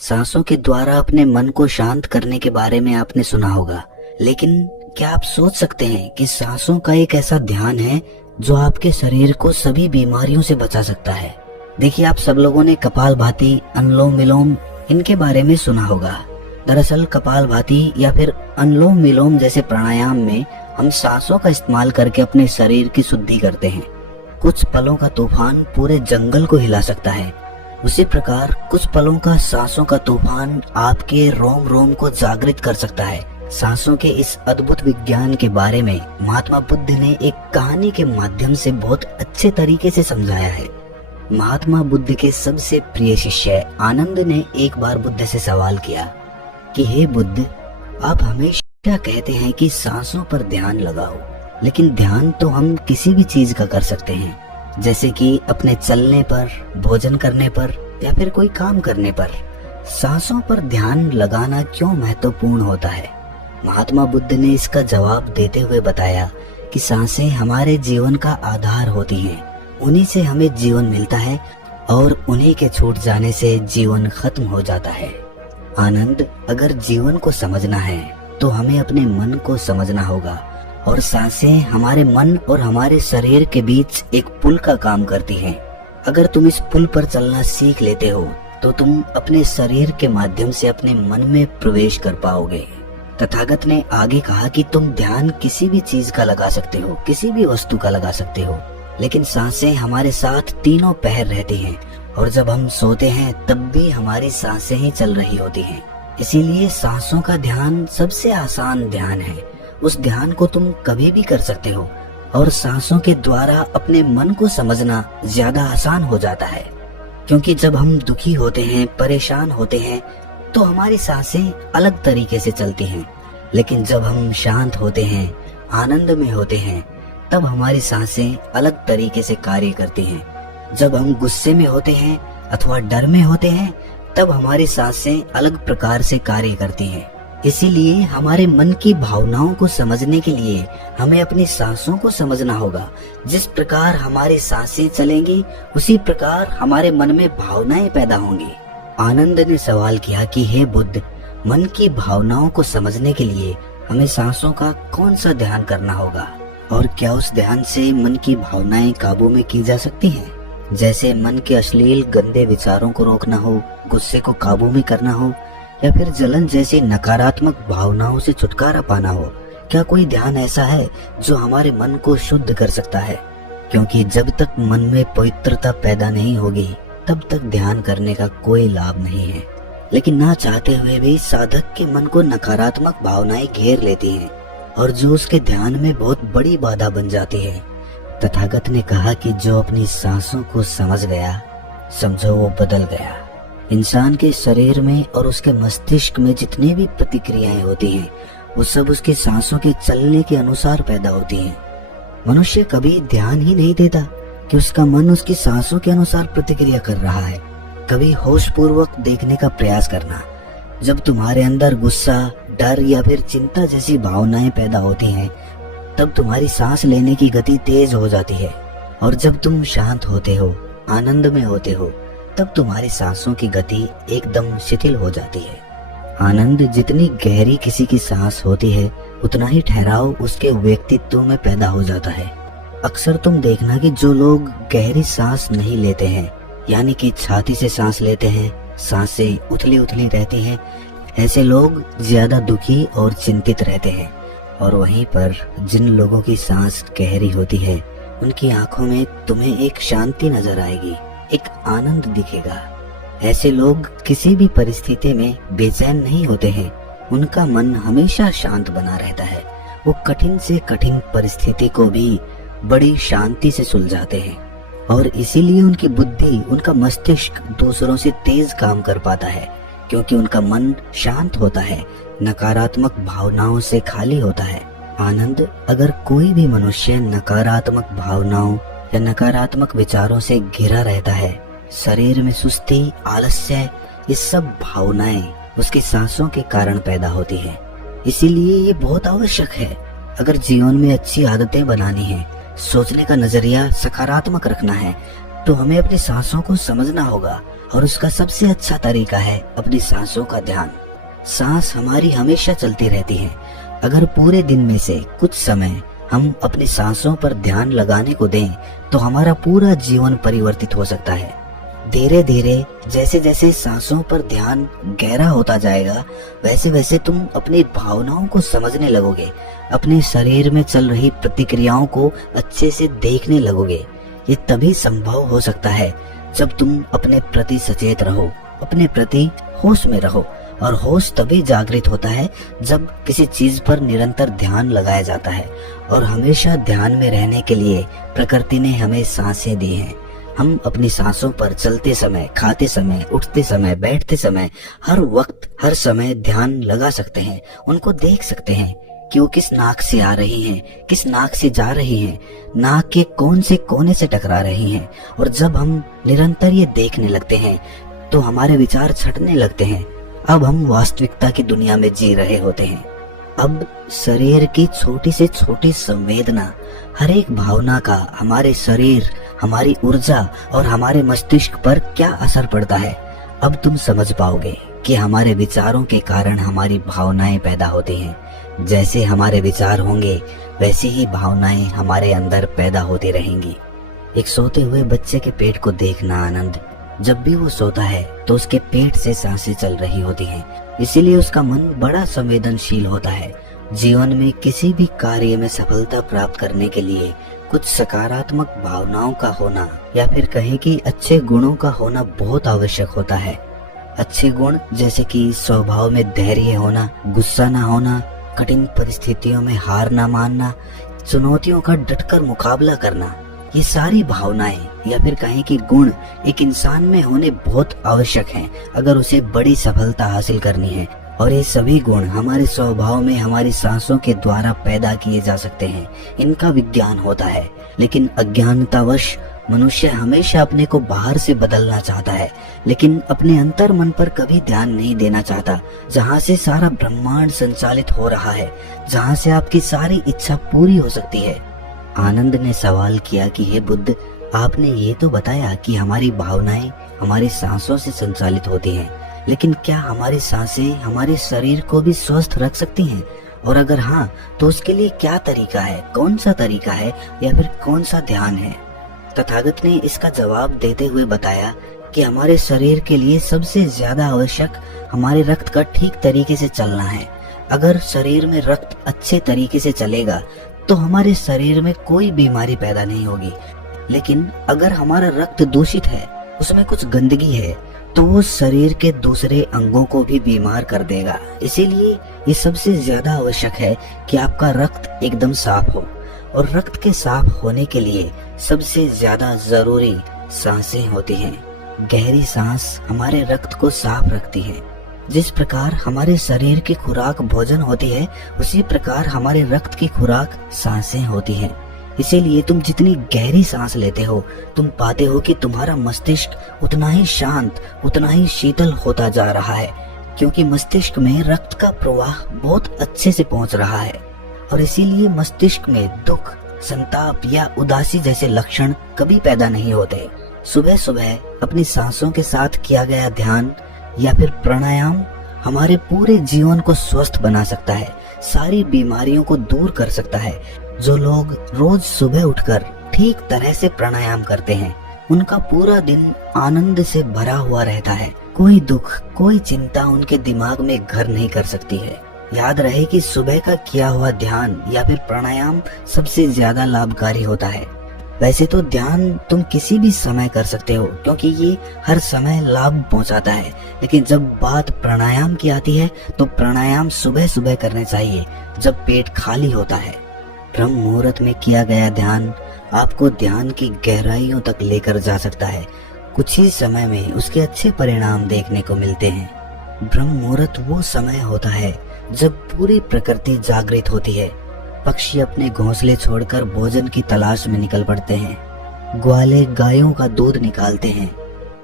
सांसों के द्वारा अपने मन को शांत करने के बारे में आपने सुना होगा, लेकिन क्या आप सोच सकते हैं कि सांसों का एक ऐसा ध्यान है जो आपके शरीर को सभी बीमारियों से बचा सकता है। देखिए, आप सब लोगों ने कपालभाति, अनुलोम विलोम इनके बारे में सुना होगा। दरअसल कपालभाति या फिर अनुलोम विलोम जैसे प्राणायाम में हम सांसों का इस्तेमाल करके अपने शरीर की शुद्धि करते हैं। कुछ पलों का तूफान पूरे जंगल को हिला सकता है, उसी प्रकार कुछ पलों का सांसों का तूफान आपके रोम रोम को जागृत कर सकता है। सांसों के इस अद्भुत विज्ञान के बारे में महात्मा बुद्ध ने एक कहानी के माध्यम से बहुत अच्छे तरीके से समझाया है। महात्मा बुद्ध के सबसे प्रिय शिष्य आनंद ने एक बार बुद्ध से सवाल किया कि हे बुद्ध, आप हमेशा कहते हैं कि सांसों पर ध्यान लगाओ, लेकिन ध्यान तो हम किसी भी चीज का कर सकते हैं, जैसे कि अपने चलने पर, भोजन करने पर या फिर कोई काम करने पर। सांसों पर ध्यान लगाना क्यों महत्वपूर्ण होता है? महात्मा बुद्ध ने इसका जवाब देते हुए बताया कि सांसें हमारे जीवन का आधार होती हैं। उन्हीं से हमें जीवन मिलता है और उन्हीं के छूट जाने से जीवन खत्म हो जाता है। आनंद, अगर जीवन को समझना है तो हमें अपने मन को समझना होगा, और सांसें हमारे मन और हमारे शरीर के बीच एक पुल का काम करती हैं। अगर तुम इस पुल पर चलना सीख लेते हो तो तुम अपने शरीर के माध्यम से अपने मन में प्रवेश कर पाओगे। तथागत ने आगे कहा कि तुम ध्यान किसी भी चीज का लगा सकते हो, किसी भी वस्तु का लगा सकते हो, लेकिन सांसें हमारे साथ तीनों पहर रहती हैं, और जब हम सोते हैं तब भी हमारी सांसें ही चल रही होती हैं। इसीलिए सांसों का ध्यान सबसे आसान ध्यान है। उस ध्यान को तुम कभी भी कर सकते हो, और सांसों के द्वारा अपने मन को समझना ज्यादा आसान हो जाता है, क्योंकि जब हम दुखी होते हैं, परेशान होते हैं, तो हमारी सांसें अलग तरीके से चलती हैं, लेकिन जब हम शांत होते हैं, आनंद में होते हैं, तब हमारी सांसें अलग तरीके से कार्य करती हैं। जब हम गुस्से में होते हैं अथवा डर में होते हैं, तब हमारी सांसें अलग प्रकार से कार्य करती हैं। इसीलिए हमारे मन की भावनाओं को समझने के लिए हमें अपनी सांसों को समझना होगा। जिस प्रकार हमारी सांसें चलेंगी, उसी प्रकार हमारे मन में भावनाएं पैदा होंगी। आनंद ने सवाल किया कि हे बुद्ध, मन की भावनाओं को समझने के लिए हमें सांसों का कौन सा ध्यान करना होगा, और क्या उस ध्यान से मन की भावनाएं काबू में की जा सकती हैं? जैसे मन के अश्लील गंदे विचारों को रोकना हो, गुस्से को काबू में करना हो, या फिर जलन जैसी नकारात्मक भावनाओं से छुटकारा पाना हो। क्या कोई ध्यान ऐसा है जो हमारे मन को शुद्ध कर सकता है? क्योंकि जब तक मन में पवित्रता पैदा नहीं होगी, तब तक ध्यान करने का कोई लाभ नहीं है। लेकिन ना चाहते हुए भी साधक के मन को नकारात्मक भावनाएं घेर लेती हैं, और जो उसके ध्यान में बहुत बड़ी बाधा बन जाती है। तथागत ने कहा कि जो अपनी सांसों को समझ गया, समझो वो बदल गया। इंसान के शरीर में और उसके मस्तिष्क में जितनी भी प्रतिक्रियाएं होती हैं, वो सब उसकी सांसों के चलने के अनुसार पैदा होती हैं। मनुष्य कभी ध्यान ही नहीं देता कि उसका मन उसकी सांसों के अनुसार प्रतिक्रिया कर रहा है। कभी होश पूर्वक देखने का प्रयास करना। जब तुम्हारे अंदर गुस्सा, डर या फिर चिंता जैसी भावनाएं पैदा होती हैं, तब तुम्हारी सांस लेने की गति तेज हो जाती है, और जब तुम शांत होते हो, आनंद में होते हो, तब तुम्हारी सांसों की गति एकदम शिथिल हो जाती है। आनंद, जितनी गहरी किसी की सांस होती है, उतना ही ठहराव उसके व्यक्तित्व में पैदा हो जाता है। अक्सर तुम देखना कि जो लोग गहरी सांस नहीं लेते हैं, यानी कि छाती से सांस लेते हैं, सांसें उथली उथली रहती हैं, ऐसे लोग ज्यादा दुखी और चिंतित रहते हैं। और वहीं पर जिन लोगों की सांस गहरी होती है, उनकी आंखों में तुम्हें एक शांति नजर आएगी, एक आनंद दिखेगा। ऐसे लोग किसी भी परिस्थिति में बेचैन नहीं होते हैं, उनका मन हमेशा शांत बना रहता है। वो कठिन से कठिन परिस्थिति को भी बड़ी शांति से सुलझाते हैं, और इसीलिए उनकी बुद्धि, उनका मस्तिष्क दूसरों से तेज काम कर पाता है, क्योंकि उनका मन शांत होता है, नकारात्मक भावनाओं से खाली होता है। आनंद, अगर कोई भी मनुष्य नकारात्मक भावनाओं या नकारात्मक विचारों से घिरा रहता है, शरीर में सुस्ती, आलस्य, ये सब भावनाएं उसकी सांसों के कारण पैदा होती हैं। इसीलिए ये बहुत आवश्यक है। अगर जीवन में अच्छी आदतें बनानी है, सोचने का नजरिया सकारात्मक रखना है, तो हमें अपनी सांसों को समझना होगा और उसका सबसे अच्छा तरीका है अपनी सांसों का ध्यान। सांस हमारी हमेशा चलती रहती है। अगर पूरे दिन में से कुछ समय हम अपनी सांसों पर ध्यान लगाने को दें तो हमारा पूरा जीवन परिवर्तित हो सकता है। धीरे धीरे जैसे जैसे सांसों पर ध्यान गहरा होता जाएगा, वैसे वैसे तुम अपनी भावनाओं को समझने लगोगे, अपने शरीर में चल रही प्रतिक्रियाओं को अच्छे से देखने लगोगे। ये तभी संभव हो सकता है जब तुम अपने प्रति सचेत रहो, अपने प्रति होश में रहो। और होश तभी जागृत होता है जब किसी चीज पर निरंतर ध्यान लगाया जाता है। और हमेशा ध्यान में रहने के लिए प्रकृति ने हमें सांसें दी हैं। हम अपनी सांसों पर चलते समय, खाते समय, उठते समय, बैठते समय, हर वक्त हर समय ध्यान लगा सकते हैं। उनको देख सकते हैं कि वो किस नाक से आ रही हैं, किस नाक से जा रही हैं, नाक के कौन से कोने से टकरा रही हैं। और जब हम निरंतर ये देखने लगते हैं तो हमारे विचार छटने लगते हैं। अब हम वास्तविकता की दुनिया में जी रहे होते हैं। अब शरीर की छोटी से छोटी संवेदना, हर एक भावना का हमारे शरीर, हमारी ऊर्जा और हमारे मस्तिष्क पर क्या असर पड़ता है, अब तुम समझ पाओगे कि हमारे विचारों के कारण हमारी भावनाएं पैदा होती हैं। जैसे हमारे विचार होंगे वैसी ही भावनाएं हमारे अंदर पैदा होती रहेंगी। एक सोते हुए बच्चे के पेट को देखना आनंद। जब भी वो सोता है तो उसके पेट से सांसें चल रही होती हैं, इसीलिए उसका मन बड़ा संवेदनशील होता है। जीवन में किसी भी कार्य में सफलता प्राप्त करने के लिए कुछ सकारात्मक भावनाओं का होना या फिर कहें कि अच्छे गुणों का होना बहुत आवश्यक होता है। अच्छे गुण जैसे कि स्वभाव में धैर्य होना, गुस्सा न होना, कठिन परिस्थितियों में हार न मानना, चुनौतियों का डटकर मुकाबला करना, ये सारी भावनाएं या फिर कहें कि गुण एक इंसान में होने बहुत आवश्यक हैं अगर उसे बड़ी सफलता हासिल करनी है। और ये सभी गुण हमारे स्वभाव में हमारी सांसों के द्वारा पैदा किए जा सकते हैं। इनका विज्ञान होता है, लेकिन अज्ञानतावश मनुष्य हमेशा अपने को बाहर से बदलना चाहता है, लेकिन अपने अंतर मन पर कभी ध्यान नहीं देना चाहता, जहाँ से सारा ब्रह्मांड संचालित हो रहा है, जहाँ से आपकी सारी इच्छा पूरी हो सकती है। आनंद ने सवाल किया कि हे बुद्ध, आपने ये तो बताया कि हमारी भावनाएं हमारी सांसों से संचालित होती हैं, लेकिन क्या हमारी सांसें हमारे शरीर को भी स्वस्थ रख सकती हैं? और अगर हाँ, तो उसके लिए क्या तरीका है, कौन सा तरीका है या फिर कौन सा ध्यान है? तथागत ने इसका जवाब देते हुए बताया कि हमारे शरीर के लिए सबसे ज्यादा आवश्यक हमारे रक्त का ठीक तरीके से चलना है। अगर शरीर में रक्त अच्छे तरीके से चलेगा तो हमारे शरीर में कोई बीमारी पैदा नहीं होगी। लेकिन अगर हमारा रक्त दूषित है, उसमें कुछ गंदगी है, तो वो शरीर के दूसरे अंगों को भी बीमार कर देगा। इसीलिए ये सबसे ज्यादा आवश्यक है कि आपका रक्त एकदम साफ हो। और रक्त के साफ होने के लिए सबसे ज्यादा जरूरी सांसें होती हैं। गहरी सांस हमारे रक्त को साफ रखती है। जिस प्रकार हमारे शरीर की खुराक भोजन होती है, उसी प्रकार हमारे रक्त की खुराक सांसें होती हैं। इसीलिए तुम जितनी गहरी सांस लेते हो, तुम पाते हो कि तुम्हारा मस्तिष्क उतना ही शांत, उतना ही शीतल होता जा रहा है, क्योंकि मस्तिष्क में रक्त का प्रवाह बहुत अच्छे से पहुंच रहा है। और इसीलिए मस्तिष्क में दुख, संताप या उदासी जैसे लक्षण कभी पैदा नहीं होते। सुबह सुबह अपनी सांसों के साथ किया गया ध्यान या फिर प्राणायाम हमारे पूरे जीवन को स्वस्थ बना सकता है, सारी बीमारियों को दूर कर सकता है। जो लोग रोज सुबह उठकर ठीक तरह से प्राणायाम करते हैं, उनका पूरा दिन आनंद से भरा हुआ रहता है। कोई दुख, कोई चिंता उनके दिमाग में घर नहीं कर सकती है। याद रहे कि सुबह का किया हुआ ध्यान या फिर प्राणायाम सबसे ज्यादा लाभकारी होता है। वैसे तो ध्यान तुम किसी भी समय कर सकते हो, क्योंकि ये हर समय लाभ पहुंचाता है, लेकिन जब बात प्राणायाम की आती है तो प्राणायाम सुबह सुबह करने चाहिए जब पेट खाली होता है। ब्रह्म मुहूर्त में किया गया ध्यान आपको ध्यान की गहराइयों तक लेकर जा सकता है। कुछ ही समय में उसके अच्छे परिणाम देखने को मिलते हैं। ब्रह्म मुहूर्त वो समय होता है जब पूरी प्रकृति जागृत होती है। पक्षी अपने घोंसले छोड़कर भोजन की तलाश में निकल पड़ते हैं। ग्वाले गायों का दूध निकालते हैं।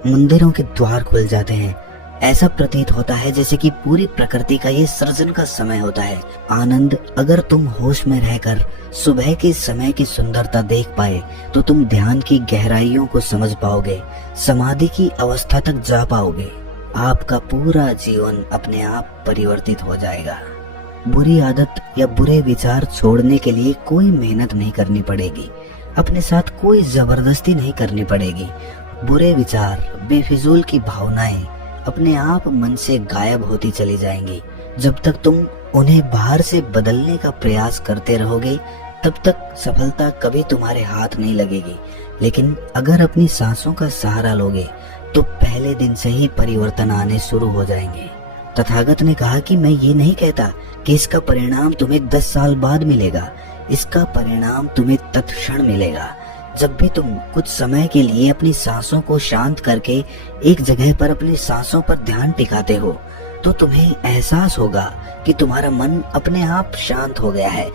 मंदिरों के द्वार खुल जाते हैं। ऐसा प्रतीत होता है जैसे कि पूरी प्रकृति का ये सृजन का समय होता है। आनंद, अगर तुम होश में रहकर सुबह के समय की सुंदरता देख पाए तो तुम ध्यान की गहराइयों को समझ पाओगे, समाधि की अवस्था तक जा पाओगे। आपका पूरा जीवन अपने आप परिवर्तित हो जाएगा। बुरी आदत या बुरे विचार छोड़ने के लिए कोई मेहनत नहीं करनी पड़ेगी, अपने साथ कोई जबरदस्ती नहीं करनी पड़ेगी। बुरे विचार, बेफिजूल की भावनाएं अपने आप मन से गायब होती चली जाएंगी। जब तक तुम उन्हें बाहर से बदलने का प्रयास करते रहोगे तब तक सफलता कभी तुम्हारे हाथ नहीं लगेगी। लेकिन अगर अपनी सांसों का सहारा लोगे तो पहले दिन से ही परिवर्तन आने शुरू हो जाएंगे। तथागत ने कहा कि मैं ये नहीं कहता कि इसका परिणाम तुम्हें 10 साल बाद मिलेगा, इसका परिणाम तुम्हें तत्क्षण मिलेगा। जब भी तुम कुछ समय के लिए अपनी सांसों को शांत करके एक जगह पर अपनी सांसों पर ध्यान टिकाते हो तो तुम्हें एहसास होगा कि तुम्हारा मन अपने आप शांत हो गया है।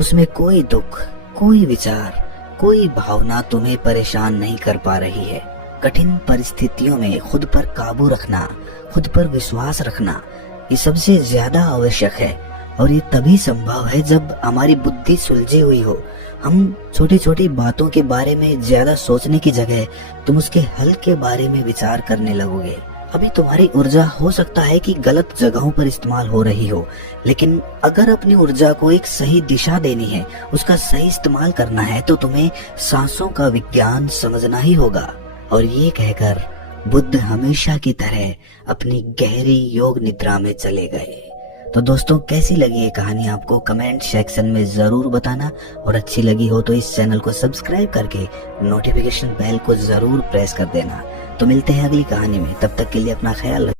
उसमें कोई दुख, कोई विचार, कोई भावना तुम्हें परेशान नहीं कर पा रही है। कठिन परिस्थितियों में खुद पर काबू रखना, खुद पर विश्वास रखना, ये सबसे ज्यादा आवश्यक है। और ये तभी संभव है जब हमारी बुद्धि सुलझी हुई हो। हम छोटी छोटी बातों के बारे में ज्यादा सोचने की जगह तुम उसके हल के बारे में विचार करने लगोगे। अभी तुम्हारी ऊर्जा हो सकता है कि गलत जगहों पर इस्तेमाल हो रही हो, लेकिन अगर अपनी ऊर्जा को एक सही दिशा देनी है, उसका सही इस्तेमाल करना है तो तुम्हें सांसों का विज्ञान समझना ही होगा। और ये कहकर बुद्ध हमेशा की तरह अपनी गहरी योग निद्रा में चले गए। तो दोस्तों, कैसी लगी ये कहानी आपको कमेंट सेक्शन में जरूर बताना, और अच्छी लगी हो तो इस चैनल को सब्सक्राइब करके नोटिफिकेशन बेल को जरूर प्रेस कर देना। तो मिलते हैं अगली कहानी में, तब तक के लिए अपना ख्याल रखिए।